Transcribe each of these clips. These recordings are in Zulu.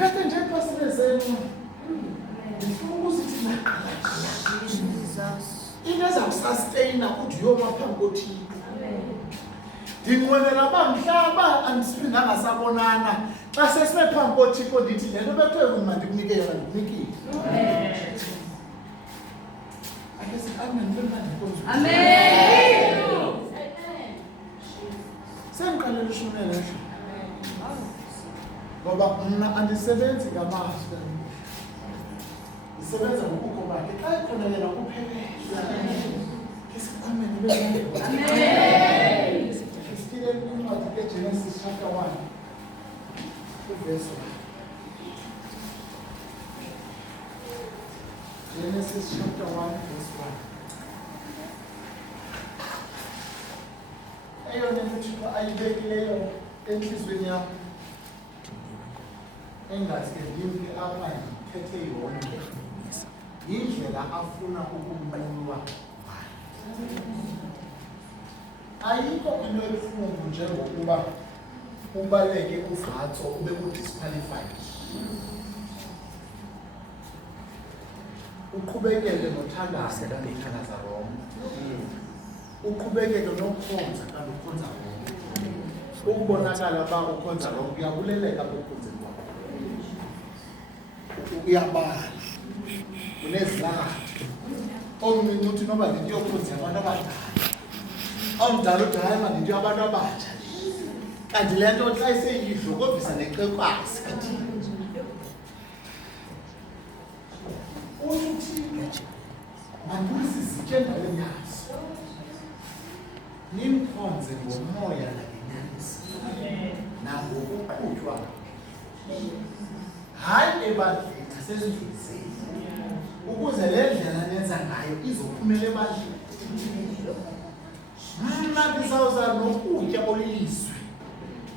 Ngiphethe nje pastor zenu. Ngifuna ukuthi thina into ezakusustain ukuthi uyoma phambi koThixo. Ndinqwenela bamhlaba andisiphinda ngasabonana. Xa sesibe phambi koThixo ndithi lento bethe uma ndikunike yona ndikunikile. Amen. Sengiqalele ushonela nje. Ngoba mina andisebenzi ngamazwi. Ndisebenza ngokukho bakhe. Xa khona yena uphelele. Amen. Amen. Isipile incwadi kaGenesis chapter 1. Verse 1. Genesis chapter 1 verse 1. Eyona nto ayibekileyo enhlizweni yam engathi ke ndimke apha ndithethe yonke yindlela afuna ukumnqulwa ngayo. Ayikho into ebuhlungu njengokuba ubaleke uGatso ube udisqualified. Uqhubekele nothandaza kanti uthandaza wrong. Uqhubekele nokukhonza kanti ukhonza wrong. Ukubonakala ba ukhonza wrong kuyabuleleka bokhonzeni kwakho. Uyabala. Unezilahla. Omncinci uthi noba ndithi yokhonza abantu abadala. Omdala uthi hayi manje ndithi abantu abatsha. Kanti le nto xa iseyidlokovisa nexekwasi kathi. Uthi mandisizitye endaweni yazo. Nimkhonze ngomoya nangenyaniso. Nangokuqhutywa. Hayi ebandleni nasezindlini zenu. Ukuze le ndlela nenza ngayo izophumela ebandleni. Mna ndizawuza nokutya olilizwe.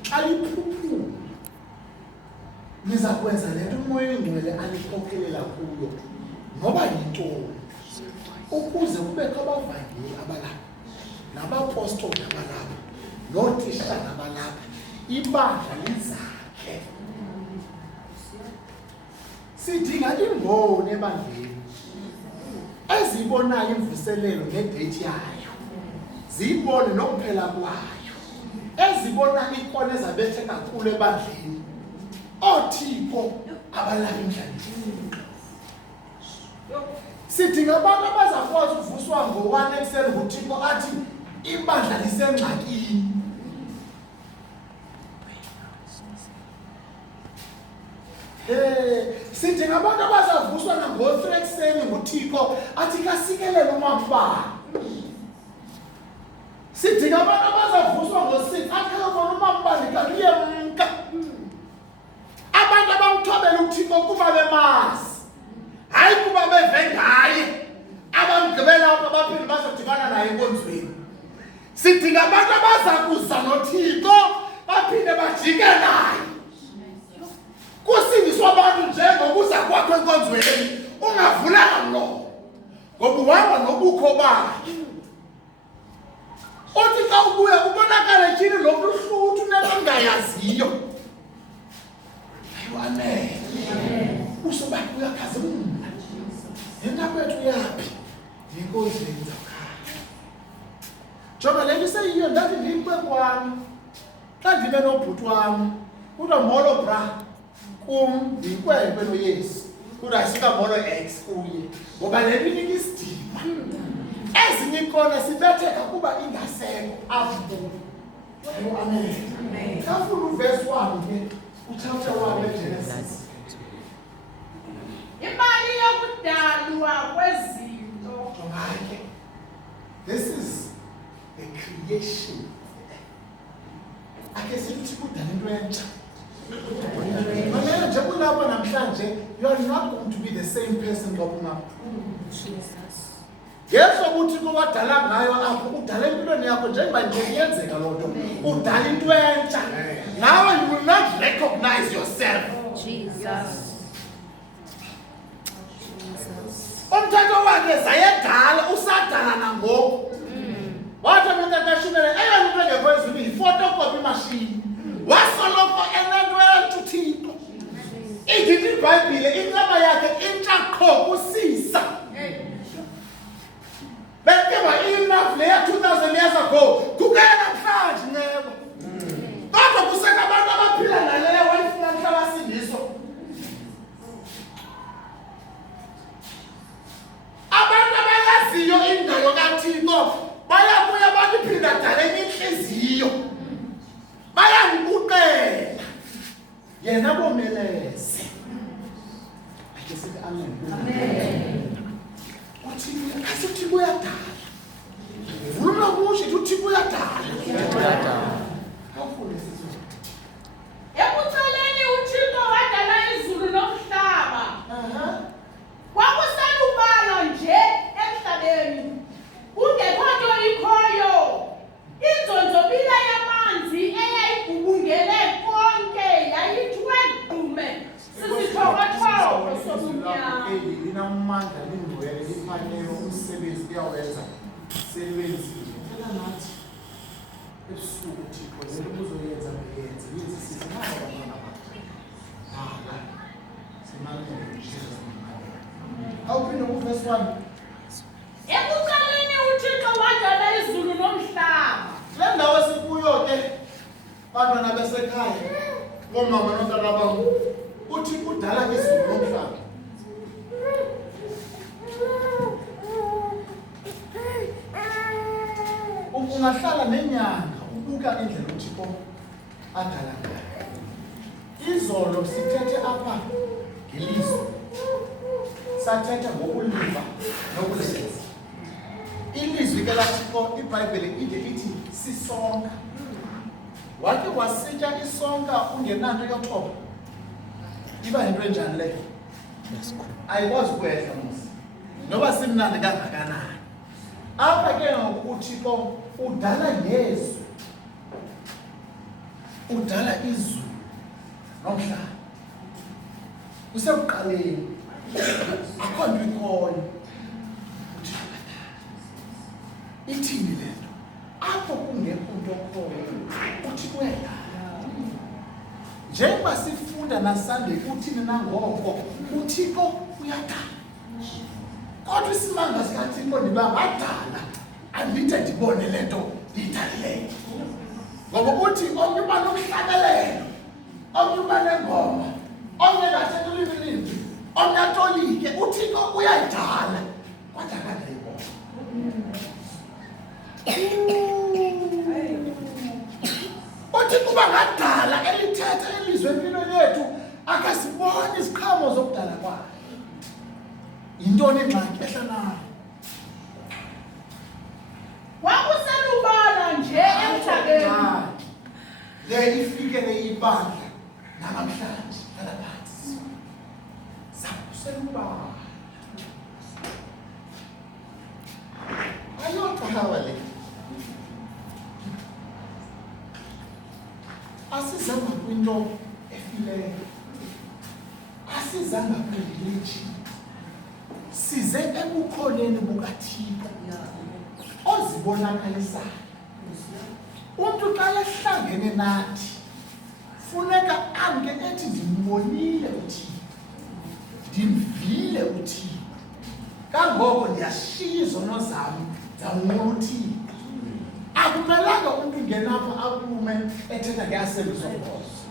Xa liphuphuma niza kwenza le nto umoya engcwele alikhokhelela kuyo. Noba yintoni ukuze kubekho abavangeli abalapha nabapostoli abalapha nootishana abalapha ibandla lizakhe. Sidinga imboni ebandleni ezibonayo imvuselelo nedeyithi yayo, ziyibone nokuphela kwayo, ezibona ikona ezabethe kakhulu ebandleni, ooThixo abalapha emhlabeni. Sidinga abantu abazakwazi uvuswa ngo-1 ekuseni nguThixo athi ibandla lisengxakini. Sidinga abantu abazavuswa ngo-3 ekuseni nguThixo athi kasikelele umambala. Sidinga abantu abazavuswa ngo-6 athi khona umambala kanti uyemka. Abantu abamthobela uThixo kuba bemazi. Hayi kuba beve ngaye abamgqibela apha baphinde bazodibana naye enkonzweni. Sidinga abantu abazakuza noThixo baphinde bajike naye. Kusindiswa abantu njengokuza kwakho enkonzweni ungavulanga mlomo ngoba uhamba nobukho bakhe. Uthi xa ubuya kubonakala tyhini lokuhluthu nento ongayaziyo. Amen. Usobakhe uyakhazimula. Entabethu uyaphi? Yinkosi yenzakhaya. Jonga le nto seyiyo ndathi ndiyikwekwami. Xa ndibe nobhuti wami, kuthiwa molo bra, kum ndiyikwekwe noYesu. Kuthiwa ayisuka molo ex kuye. Ngoba le nto inika isidima. Ezinye inkolo sibetheka kuba ingasekho apho. Amen. Kafuna uverse 1 ke, uchapter 1 eGenesis. Imali yokudalwa kwezinto. Jongake. This is the creation. Ake sithi kudala into entsha. Manje nje kulapha namhlanje you are not going to be the same person ngoba Jesus. Yeso uthi kowadala ngayo apho udala empilweni yakho njengoba nje iyenzeka lonto. Udala into entsha. Now you will not recognize yourself. Jesus. Umthetho wakhe zayedala usadala nangoku. Wathi uMntakashumele eyona into engekho ezulwini photocopy machine. Wasoloko enento ethi Thixo. yena bomeleze. Ake sithi amen. Amen. Uthi asithi kuyadala. Vula ukusho uthi kuyadala. Awufuni sizwe. Ekuceleni uThixo wadala izulu nomhlaba. Kwakuselubala nje emhlabeni. Kungekho nto ikhoyo. Inzonzobila yamanzi eyayigubungele konke yayithwe dume. Sisithokothoko sobumnyama. Linamandla lingcwele lifanele umsebenzi uyawenza sebenzile. Phela nathi ebusuku Thixo lento uzoyenza beyenze yithi sithi nabo abantwana bakho. Hala. Simamele Jesus name. Awuphinde uverse 1. Ekuceleni uThixo wadala izulu nomhlaba. Le ndawo esikuyo ke bantwana besekhaya ngomama nontana bam uthi kudala izulu nomhlaba. Ungahlala nenyanga ubuka indlela uThixo adala ngayo. Izolo sithethe apha ngelizwi. Sathetha ngokuliva nokusebenza. Ilizwi ke laThixo iBhayibheli ide ithi sisonka. Wake wasitya isonka ungenanto yothoba. Iba yinto enjani leyo? Ayikwazi ukwehla mos. Noba simnandi kangakanani. Apha ke ngokuThixo udala ngezwi. Udala izulu nomhlaba. Kusekuqaleni. Akho nto ikhoyo. Ithini lento? Apho kungekho nto khona. Uthi kwela. Njengoba sifunda naSunday uthini nangoko uThixo uyadala. Kodwa isimanga sikaThixo ndibangadala andithe ndibone lento ndiyidalileyo. Ngoba uthi omnye uba nokuhlabelelo, omnye uba nengoma, omnye ngathetha ulimi limbi, omnye atolike. uThixo uyayidala kodwa akangayibona. Uthi kuba ngadala elithetha elizwe empilweni yethu akasiboni iziqhamo zokudala kwayo. Yintoni ingxaki ehla nayo? Kwakuselubala nje emhlabeni. Le ifike leyibandla namhlanje nalaphansi. Sakuselubala. Ayoqhawa le. Asizanga kwinto efileyo. Asizanga privilege. Size ebukholeni bukaThixo ozibonakalisayo. Umuntu xa ehlangene nathi funeka amke ethi ndimbonile uThixo, ndimvile uThixo, kangoko ndiyashiya izono zam ndawunqula uThixo. Akumelanga umntu ngenapha akume ethetha ngeasebenzisa omkhosi.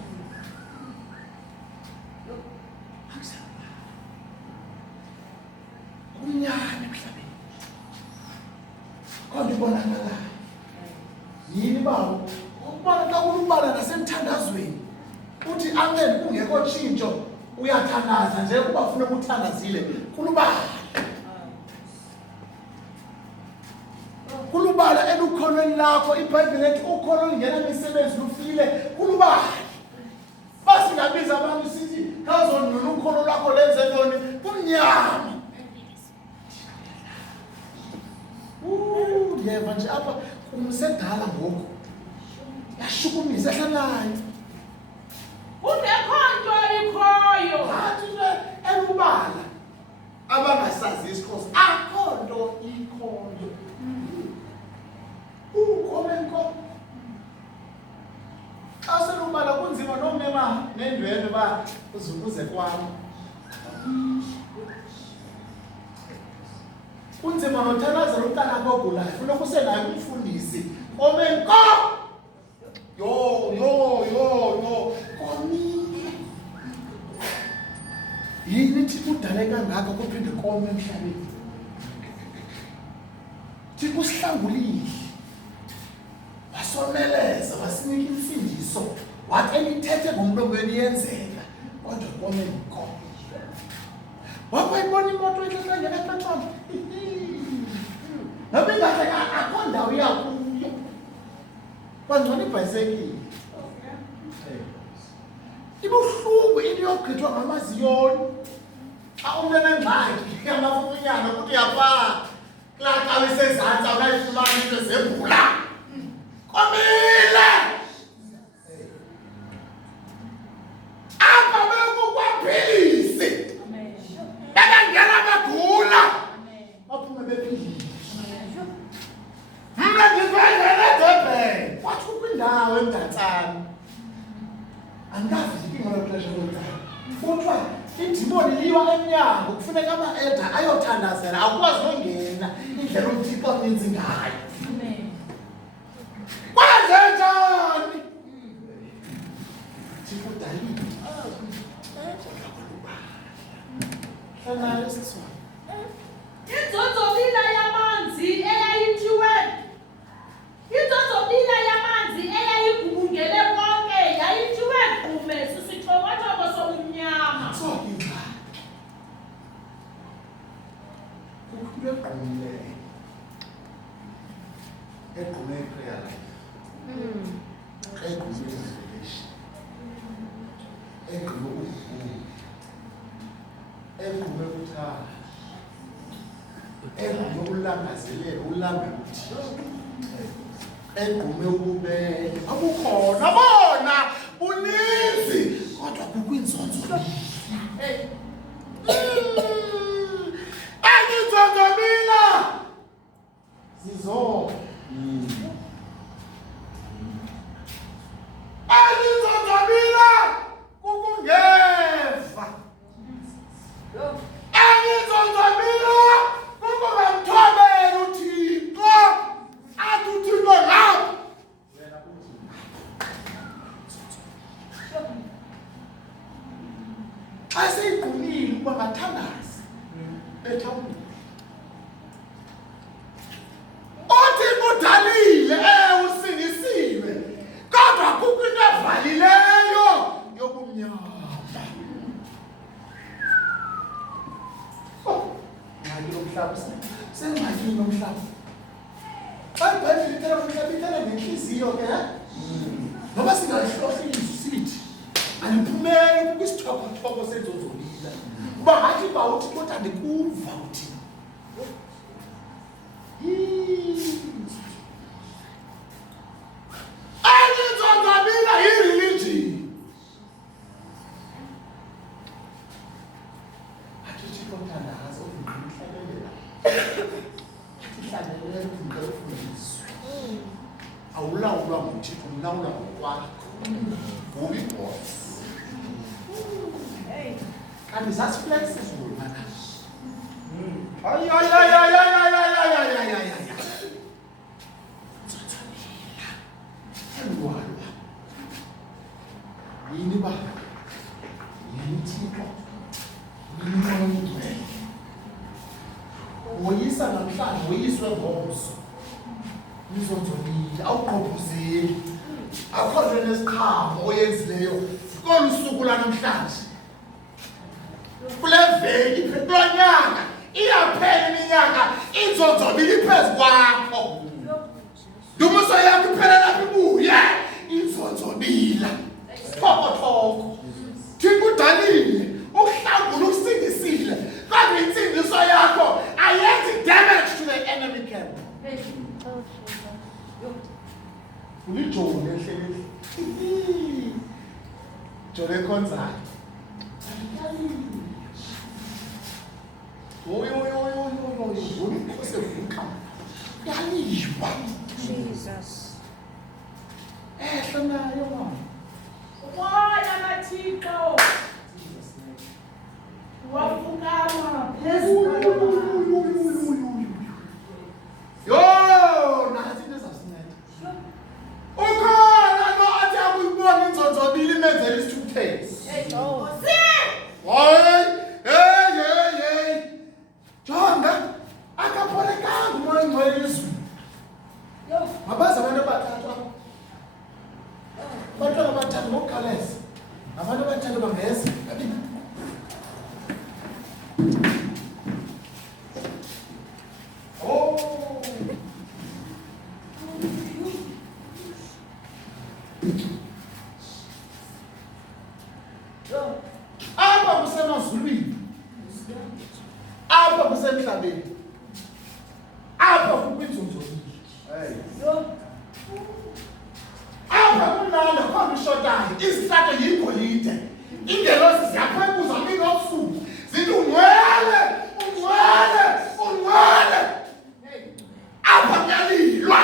Umnyama emhlabeni kodwa ibonakalayo. Yini bawo ukubona xa kulubala nasemthandazweni uthi amen kungekho tshintsho uyathandaza nje kuba ufuna ukuthandazile kulubala. Kulubala elukholweni lakho. iBhayibheli ethi ukholo lingena misebenzi lufile kulubala. Basingabiza abantu sithi khazonuna ukholo lwakho lenze ntoni kumnyama. Ndiyeva nje apha umsedala ngoku yashukumisa ehla nayo. Kungekho nto ikhoyo. Athi nje elubala abangasazi isiXhosa akho nto ikhoyo. Ukomenko xa selubala kunzima nomema nendwendwe ba uzukuze kwami. Kunzima nothandazela umntana akho ogulayo funeka usenayo umfundisi omenko. Komile. Yini Thixo udale kangaka kuphinde kome emhlabeni? Thixo usihlangulile. Wasomeleza wasinika imfundiso. Wathi elithethe ngomlomweni yenzeka. kodwa kome nko. Wakwayibona imoto ixesha ngekaxaxana. Noba ingahle akho ndawo yakuyo. Bangcono ibhayisekile. Ibuhlungu into yogqithwa ngamaziyoni. Xa umntana engxaki amafunyana ukuthi yapha kulaa cawe isezantsi awunayifumana into zebhula. Komile! Apha bekukwaphilisi. Bebengena begula. Baphume bephilile. Mna ndivengele eDurban. Wathi ukwindawo eMdantsane. Andikazi ngelo xesha lokuqala. Kuthiwa idimoni liwa emnyango kufuneka ama-elder ayothandazela akwazi nongena indlela uMthixo amenzi ngayo. Kwenze njani? Thixo udalile. Hlanayo siswana. Inzonzobila yamanzi eyayithiwe. Inzonzobila yamanzi eyayigubungele konke yayithiwe Gqume sisithokothobo sobumnyama. Sokinga. Kukhulu egqumile. Egqume prayer life. Egqume revelation. Egqume ukuvuka. Egqume ukuthanda. Egqume ukulangazelela ulambe uthixo. Egqume ububele. Akukhona bona uninzi kodwa kukwinzonzo. Anginzonzobila zizo. Anginzonzobila kukungeva. Anginzonzobila kukungamthobeli uThixo. Athi uThixo lapho. Xa seyigqumile ukuba mathandazi ethawuni. Uthixo udalile, usindisiwe, kodwa kukho into evalileyo yobumnyama. Ngaki lomhlaba sengxakini nomhlaba. Xa iBhayibhile ithetha ngomhlaba ithetha ngenhliziyo ke. Noba singayihlohli izwi sithi andiphumeli kwisithokotho senzonzobila. Kuba ngathi uba uThixo uthi andikuva uthini. Anginzonzobila yi-religion. Athi uThixo uthandaza ukungihlabelela. Athi hlabelela ukungifundiswa. Awulawulwa nguThixo, ulawulwa ngokwakho. Ubi boss. Kanti sasiflexible mana. Ay. Elwalwa. Yini ba? Yini Thixo? Yini ngcwele? Woyisa namhlanje, woyiswe ngomso. Nizonzobile, awuqophuzeli. Akho nto nesiqhamo oyenzileyo kolu suku lanamhlanje. Kule veki, kulo nyaka, iyaphela iminyaka, inzonzobile iphezu kwakho. Dumiso yakho iphelela lapha ibuye, inzonzobila. Thoko. Thixo udalile, uhlangula usindisile, kodwa insindiso yakho ayenzi damage to the enemy camp. Ulijoni ehleleni. Jole ekhonzayo. Unikho sevuka. Yaliwa. Jesus. Ehla nayo mama. Moya mathixo. Wafukama phezulu. Yo, nathi into ezasinceda. Ukhona lo athi akuyibona inzonzobile imenzela isithukuthezi. Hey. Jonga, akapholekanga umoya engcwele izulu. Mabazi abantu abathathu. Abantwana abathathu ngokukhaleza. Abantu abathanda bangeza. Abini. Oh. Apha kusemazulwini. Apha kusemhlabeni. Apha kukwinzonzobili. Apha kumnandi khona ushotayo. Isihlato yigolide. Ingelosi ziyakhwebuza mini obusuku. Zithi ungcwele, ungcwele, ungcwele. Apha kuyalilwa.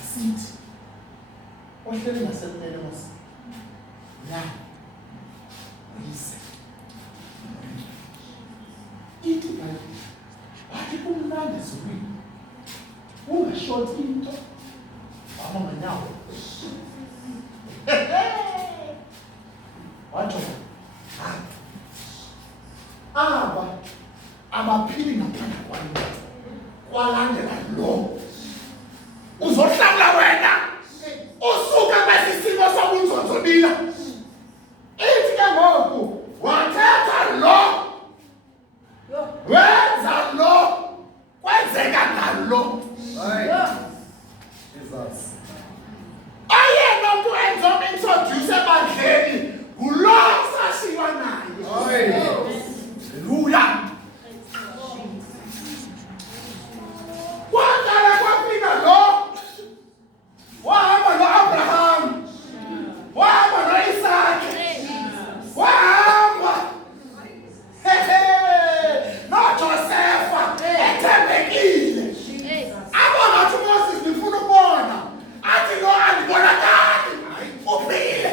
Asithi ohleli ngasekumele mos. Ya. Uyise. Ithi bayi. Wathi kumnandi ezulwini. Ungashoti into. Wama ngenyawo. Wathi aba abaphili ngaphandle kwalo. Kwalandela lo. Uzohlawula wena. Usuka kwesisimo sobunzonzobila. Ithi ke ngoku wathetha lo. Wenza lo. Kwenzeka ngalo. Jesus. Ayena umuntu enzo-introduce ebandleni ngulo sashiwa naye. Haleluya. Kwaqala kwafika lo. Wahamba no-Abraham. Wahamba no-Isaki. Wahamba. No-Josefa. Ethembekile. Abona ukuthi uMoses ngifuna ukubona. Athi lo andibonakali. Uphile.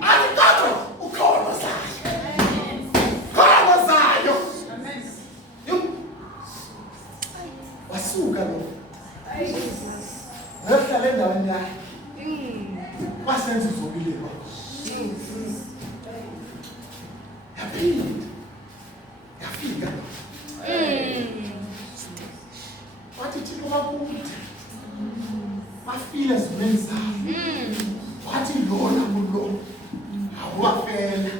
Athi kodwa ukhono zayo. Khono zayo. Wasuka lo. Wahlala endaweni yakhe. Wasenza izobile lo. Yaphila. Yafika. Wathi Thixo bakude. Bafile ezimeni zabo. Wathi lona kulo. Awafela.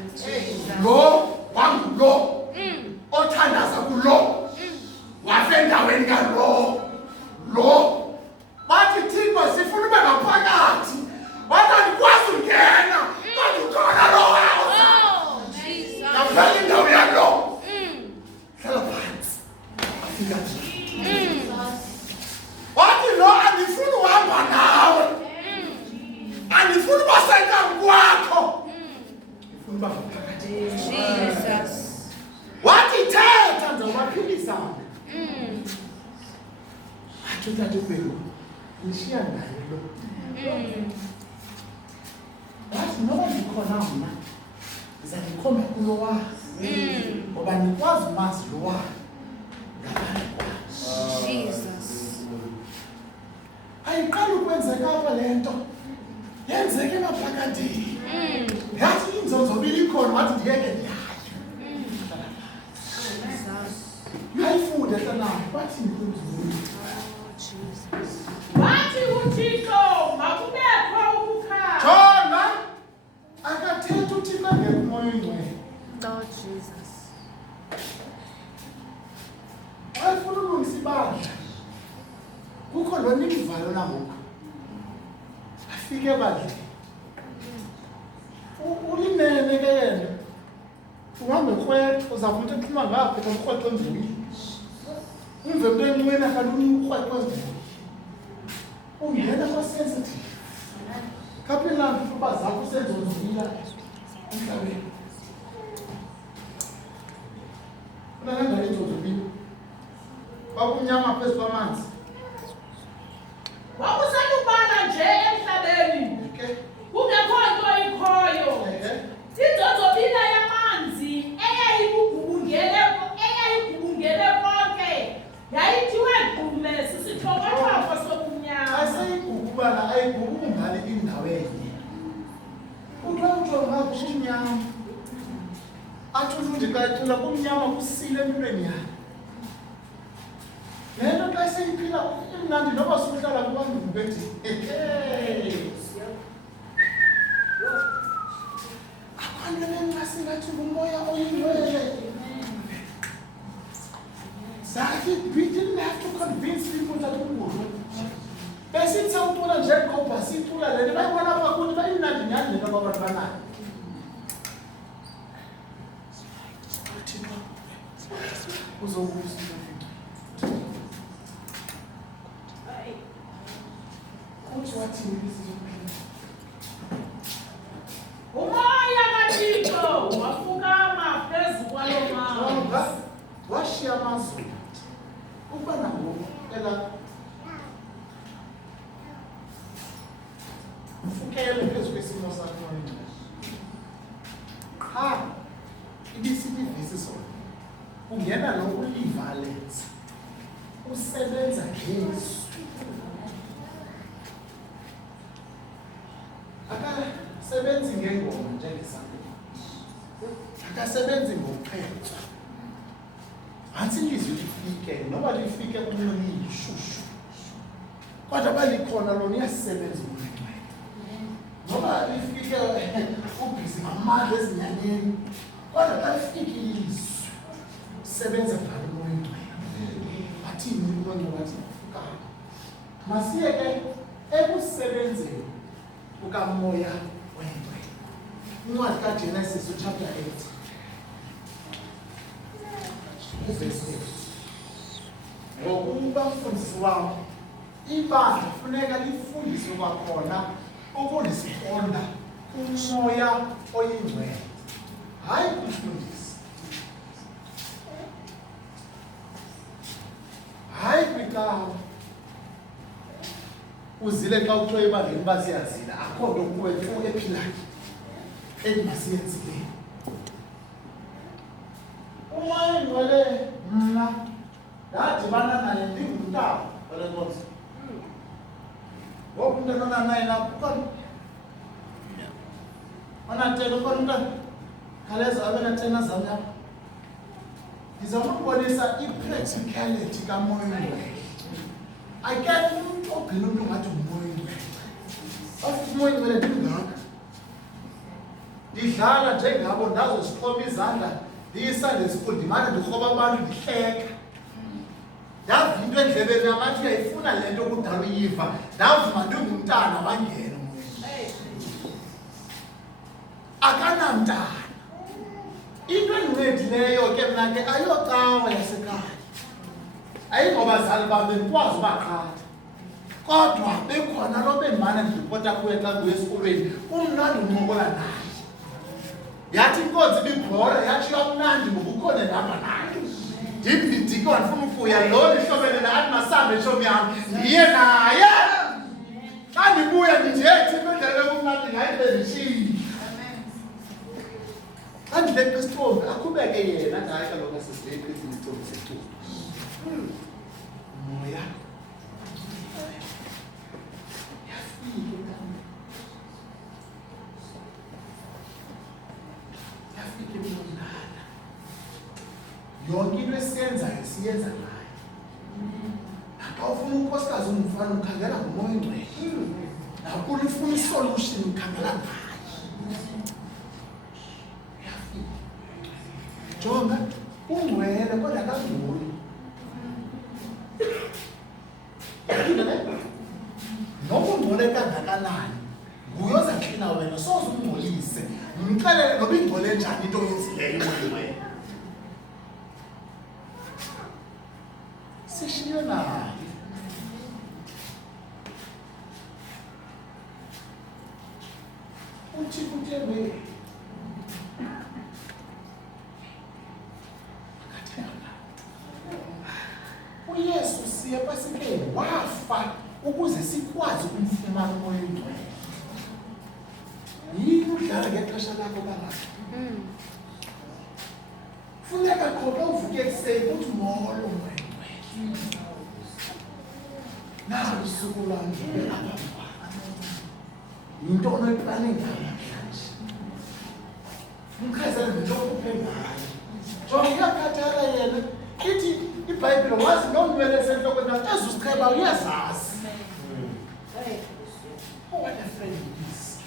Lo wangulo. Othandaza kulo. Wafe endaweni kalo. Lo. Wathi Thixo sifuna ube ngaphakathi. Wathi andikwazi ungena. Kodwa ukhona lo wawuza. Yaphela indawo yalo. Hlala phansi. Afika nje. Wathi lo andifuni uhamba nawe. Andifuni ubasentam kwakho. Ndifuna uba ngaphakathi. Jesus. Wathi thetha ndizobaphilisana. Athi uthathe ubhelu. Nishiya naye lo. Wathi noba ndikhona mna. Ndiza ndikhomba kulo wakho. Ngoba nikwazi umazi lo wakho. Ngaphandle kwakho. Jesus. Ayiqala ukwenzeka apha le nto. Yenzeke maphakathi. Yathi inzonzobili ikhona wathi ndiyeke ndiyayo. Ayifunde hlanayo bathi inkunzulu. Jesus. Wathi uThixo makubekho ukukhala. Jona akathethi uThixo engekho umoya oyingcwele. Lord Jesus. Xa ufuna ulungisa ibandla kukho lona ilivalo langoku. Afike ebandleni. Ulinene ke yena. Uhambe krweqo uzafuna ukuthi ephuma ngapha komrhweqo enzulu. Umve umuntu enqwena kanti urhweqo enzulu. Ungena kwa-sensitive. Kaphelani ukuba zakho usenzonzobila emhlabeni. Unangendala inzonzobila. Kwakumnyama phezu kwamanzi. Wakuselubala nje emhlabeni. Kungekho nto ikhoyo. Inzonzobila yamanzi eyayigubungele konke. Yayithiwe gqume sisithokotoko sobumnyama. Ayisayigububala ayigubungale indawo enye. Kuthiwa utsho ngapho kumnyama. Athi umuntu xa ecula kumnyama kusile empilweni yakhe. Le nto xa seyiphila imnandi noba suhlala kubantu bethi abantu bengasingathi umoya oyingcwele. We didn't have to convince people that we would. Besithi sawucula nje ngoba sicula lento bayibona bakuthi bayimnandi nyani lento abantu banayo. Uzobuza kuthi wathini isizophila. Umoya kaThixo wafukama phezu kwalo mama. Washiya amazulu ukuba nawo ela ufukele phezu kwesimo sakho qha ibisibivisi sona ungena nokulivalence usebenza ngesu akasebenzi ngengoma njengesandla akasebenzi ngokuqhetsha hansi ilizwi lifike noba lifike umlimi ishushu kodwa balikhona lona iyasebenza uNgcwele noba lifike ubhizi ngamandla ezinyanyeni kodwa balifike ilizwi sebenza ngalo uNgcwele bathini uNgcwele bathi masiye ke ekusebenzeni ukamoya weNgcwele. Incwadi kaGenesis chapter 8 verse 8. Ngokuba mfundisi wami ibandla kufuneka lifundiswe kwakhona ukulisonda umoya oyingcwele hayi kufundisa hayi kwikawa uzile xa kuthiwa ebandleni basiyazila akho nto kuwe mfu ephilayo engasenzileyo. Umoya oyingcwele mna ndadibana naye ndingumntana wale nkonzo ngoku umntu enona naye nakukhona onatena ukhona umntana khaleza abe natena zam yam ndizama ukubonisa i-practicality kamoya oyingcwele. Ayikekho umntu ogcina umntu ngathi ngumoya oyingcwele. Ofuthi umoya oyingcwele ndingaka ndidlala njengabo ndazozixhoma izandla ndiyiSunday school ndimane ndikroba abantu ndihleka ndava into endlebeni amathi uyayifuna le nto kudala uyiva ndavuma ndingumntana wangena umoya akanamntana. Into endincedileyo ke mna ke ayocawa yasekhaya ayingobazali bam bendikwazi ubaqhatha kodwa bekhona lo bendimana ndiripota kuye xa nguye esikolweni umnandi uncokola naye yathi inkonzi ibibhola yathi uyamnandi ngoba ukhona ndihamba naye ndibhidike wandifuna ukuya lo ndihlobele nathi masambe etshomi yam ndiye naye xa ndibuya ndijethi indlela yokumnandi ngaye bendishiyile xa ndileqa isithombe akhubeke yena ngaye kaloku asisileqa isithombe sethuba moya yafike mnumdala yonke into esiyenzayo siyenza ngayo. Xa ufuna unkosikazi umfana ukhangela ngumoya oyingcwele nakulo ufuna isolution ukhangela ngayo. Yafike jonga ungcwele kodwa akangcoli noba ungcole kangakanani nguye ozaklina wena soze ungcolise mxelele noba ingcole njani into oyenzileyo umoya sishiye naye. uthi kuthembe uYesu siye pasike wafa ukuze sikwazi ukumfumana umoya oyingcwele. Yini udlala ngexesha lakho kangaka? Funeka qho uvuke ekuseni uthi molo umoya oyingcwele nalo usuku lwam apha yinto onoyiplane ngayo namhlanje umkhazana nento okuphe ngayo jonga uyakhathala yena ithi iBhayibhile wazi nonwele esenhloko na ezusicheba uyazazi. Oh, what a friend he is.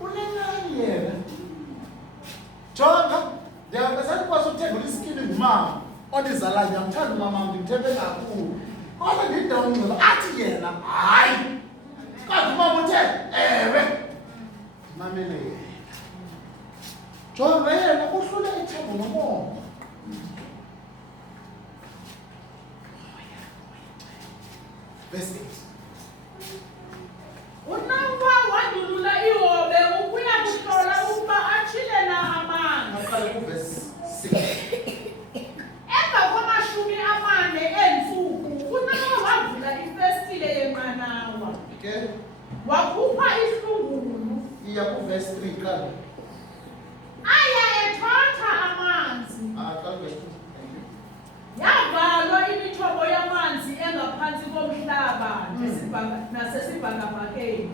Unenani yena. Jonga, ndiyakazani kwazi uthengula isikini ngumama. Ondizalayo ndiyamthanda umama ndimthembe kakhulu. Kodwa ndidawungcela athi yena hayi. Kodwa umama uthe ewe. Mamele yena. Jonga yena uhlule ithemba nomongo. Verse 8. Unamba wadulula ihobe ukuya kuhlola ukuba atshile na amanzi. Maqale kuverse 6. Emva kwamashumi amane entsuku, uNowa wavula ifestile yenqanawa. Okay. Wakhupha ihlungulu. Iya kuverse 3 qala. Aya ethotha amanzi. Qala verse 2. Yavalwa imithombo yamanzi engaphansi komhlaba nasesibhakabhakeni.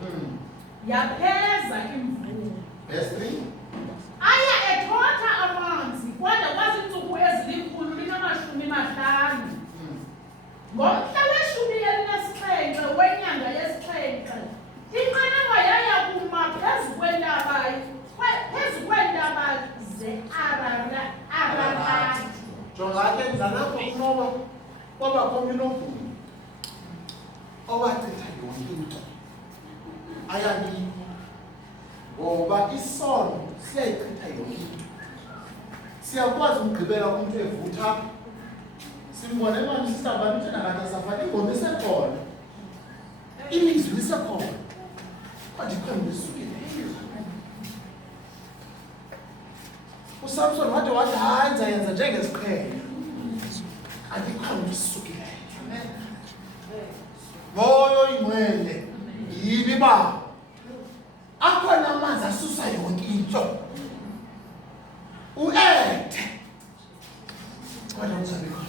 Yapheza imvula. Verse 3. Aya ethotha amanzi kwada kwazinsuku ezili-150. Ngomhla we-17 wenyanga yesixhenxe, inqanawa yaya kuma phezu kweentaba ze-Ararati. Jonga ke nzalapho kunoba kwabakho umlomvuli owachitha yonke into ayabikho ngoba isono siyayichitha yonke into. Siyakwazi ukugqibela umuntu evutha simbone manje sisabani thina kanti safana ingoma isekhona ilizwi lisekhona kodwa iqembu lisukile. uSamson wade wathi hayi nzayenza njengesiqhelo adikhona isukile. Moyo ingcwele yini ba akhona amanzi asusa yonke into uethe kodwa uzabikho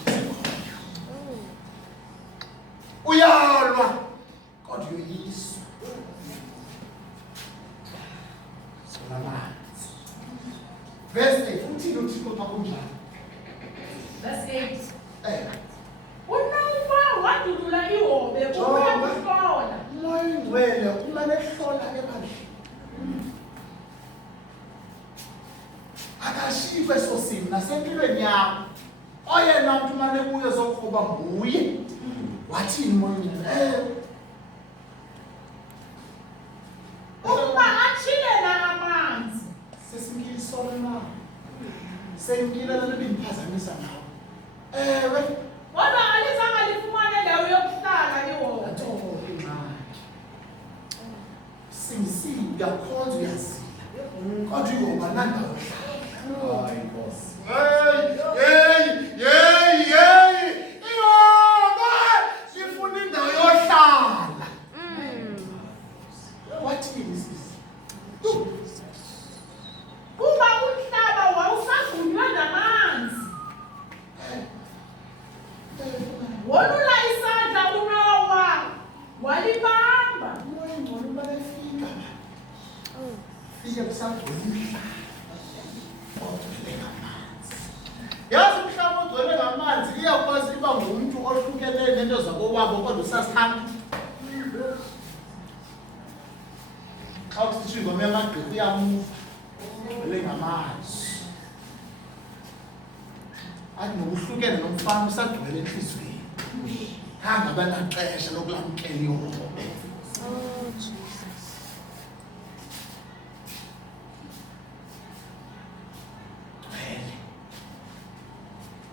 uyalwa kodwa uyoyiswa solamanzi. Verse 8 uthini uThixo xa kunjalo? Verse 8. uNowa wadulula ihobe ukuya kuhlola. Umoya ingcwele umane ehlola ebandleni. Akashiywe eso simo nasempilweni yakho. Oyena mntu umane kuyo zokhoba nguye. Wathini umoya ingcwele? Ukuba atshile na amanzi. Sesimkile isono na. Semkile lento bendiphazamisa nawe. Ewe. Kodwa alizange lifumane ndawo yokuhlala ihobe. Atho ingxaki. Simsika khonza uyazila. Kodwa ihoba nandawo ehlala. Hayi Nkosi. Hey. Ihoba sifuna indawo yohlala. Wathini sisi? Kuba umhlaba wawusagunywe ngamanzi. Wolula isandla uNowa walibamba. Umoya ingcwele umane efika. Fika kusagcwele. Yazi umhlaba ogcwele ngamanzi iyakwazi uba ngumuntu ohlukeneyo nento zakowabo kodwa usasithanda. Xa kusitsho ingoma yamagqirha iyamuva ogcwele ngamanzi. Athi nokuhlukene nomfana usagcwele enhliziyweni. Hamba banaxesha lokulamkela ihobe. Oh, Jesus.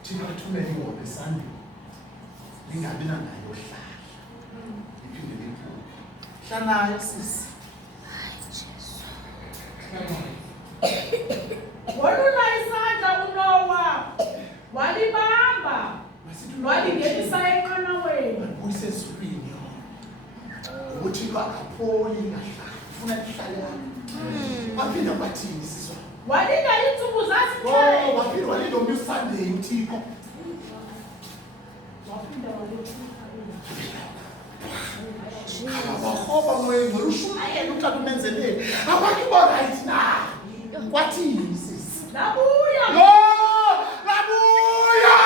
Thina kuthumele ihobe esandleni. Lingabi nandawo yohlala. Iphinde liphume. Hlanayo sisi. Wolula isandla uNowa walibamba. Walingenisa enqanaweni. Uyise ezulwini yona. Uthixo akapholi ngahlala. Ufuna lihlale apha. Waphinda kwathini siswa? Walinda iintsuku Oh, zasixhenxe. waphinda walinda omnye uSunday uThixo. Waphinda walethuka. Abahoba mwengu lushumayela utata umenzeleni. Abantu boright na. Kwathini sisi? Labuya. Yo! Labuya!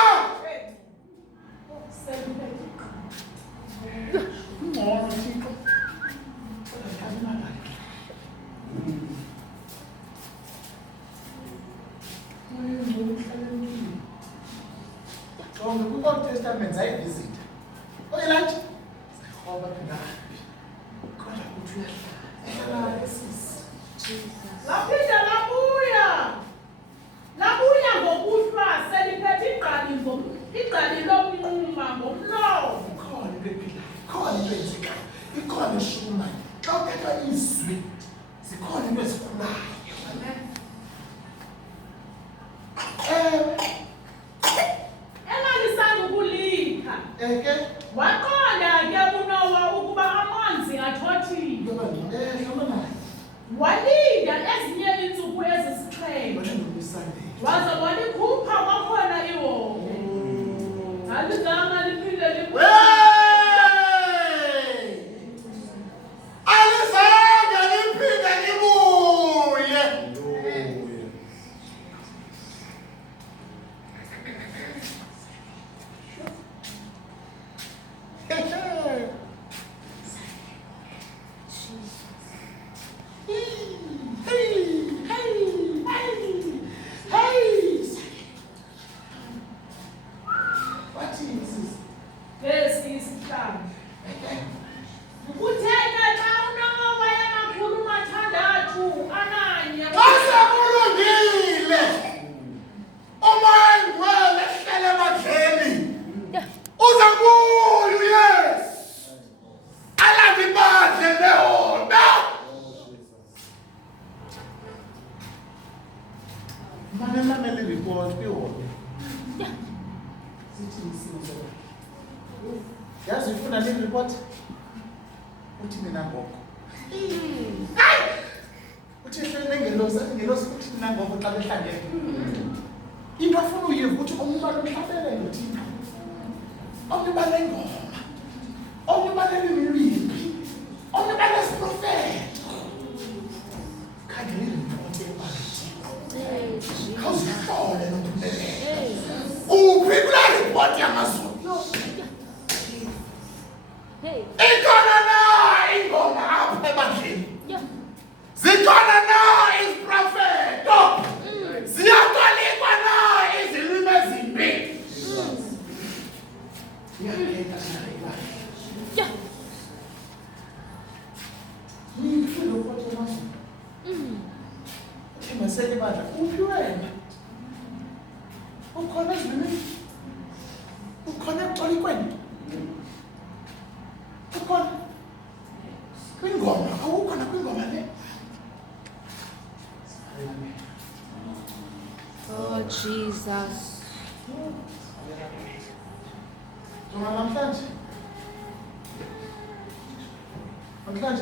walinda ezinye iintsuku ezisixhenxe Sunday. waze walikhupha kwakhona ihobe. Alizange liphinde libuye. Alizange liphinde libuye. Lesi isihlanu. Kuthena xa unomoya amakhulu mathandathu ananye. Asekulungile. Umoya ngcwele ehlele emadleni. Uza kuyo Yesu. Alazi badle lehobe. Mamela report kwihobe. Sithi isizo. Yazi ufuna le report? Uthi mina ngoko. Hayi! Uthi hlele ngelosi uthi mina ngoko xa behlangene. Into afuna uyiva ukuthi umntwana umhlabelele uThixo. Omnibale ngoma. Omnibale imiliphi. Omnibale isiprofeto. Khangela report ebhaliwe. Khawuzihlole nokumelele. Uphi kula report yamazulu? Ikhona na ingoma apha ebandleni? Zikhona na iziprofeto? Ziyatolikwa na izilimi ezimbi? Iyangeka sinayibali. Yiphi lo report yamazulu? Maseke badla uphi wena? Ukhona ezilimi? Ukhona ekutolikweni? Ukhona kwingoma? Awukhona kwingoma le? Oh, Jesus. Namhlanje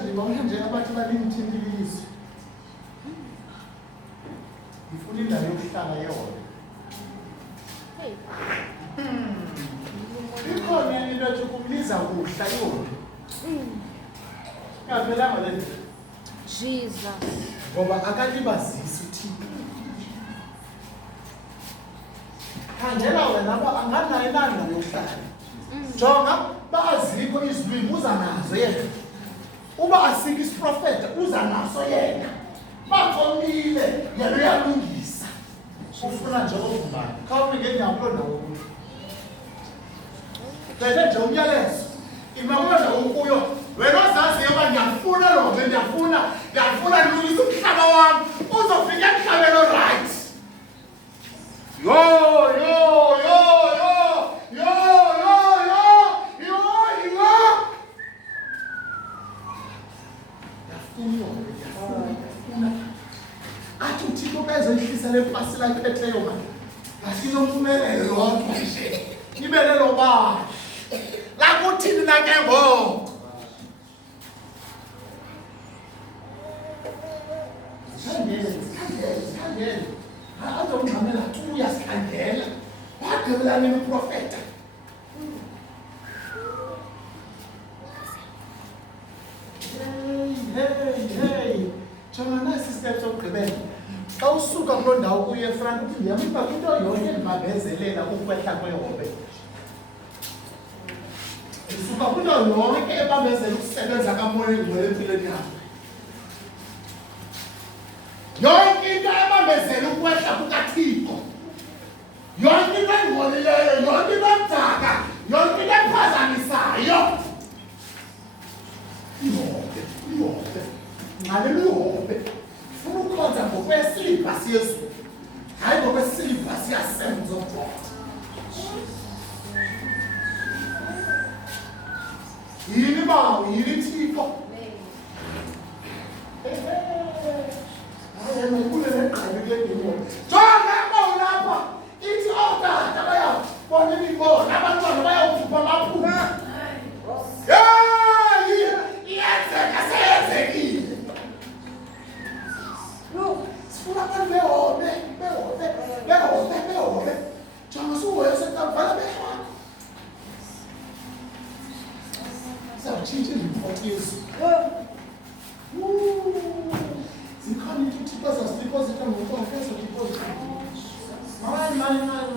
ndibona nje abathi balimthimbililise. Ngifuna indawo yokuhlala yehole. Ikhona into ethi kumliza kuhla ihole. Ngaphelanga le nto. Jesus. Ngoba akalibazisi uThixo. Khangela wena anganayo indawo yokuhlala. Jonga bazikho izilwimi uza nazo yena. Uba asike isiprofeta uza naso yena. Bakomile yena uyalungisa. Ufuna nje ukuvumana. Khawume ngenyawo kuloo ndawo kuyo. Bese nje umyalezo. Imakuloo ndawo kuyo. Wena ozazi yoba ndiyafuna lo nto ndiyafuna ndilungisa umhlaba wami. Uzofika emhlabeni oright. Athi uThixo bezoyihlisa le pasi la iphetheyo manje. Asinompumelelo yodwa nje. Ibelelo ba. La kuthini na ke ngoko? Sikhangele. Azongxamela tu uyasikhangela. Wagqibelana nomprofeta. Hey. Jonga nasi isikhathi sokugqibela. Xa usuka kuloo ndawo kuye eFrank uthi ndiyamva into yonke endibambezelela ukwehla kwehobe. Usuka kwinto yonke ebambezela ukusebenza kamoya engcwele empilweni yakho. Yonke into ebambezela ukwehla kukaThixo. Yonke into engcolileyo, yonke into emdaka, yonke into ephazamisayo. Ihobe. Ngalela ihobe. Funa ukhonza ngokwesilipha siyezulu. Hayi ngokwesilipha siyasenza uJohn. Yini bawo, yini Thixo. Hayi ngikule neqhabi leDimo. Jonga lapha. Ithi otata bayabona imibona abantwana bayawukhupha amaphupha. Iyenzeka seyenzekile. deposit ngoku ngeke deposit. Mani.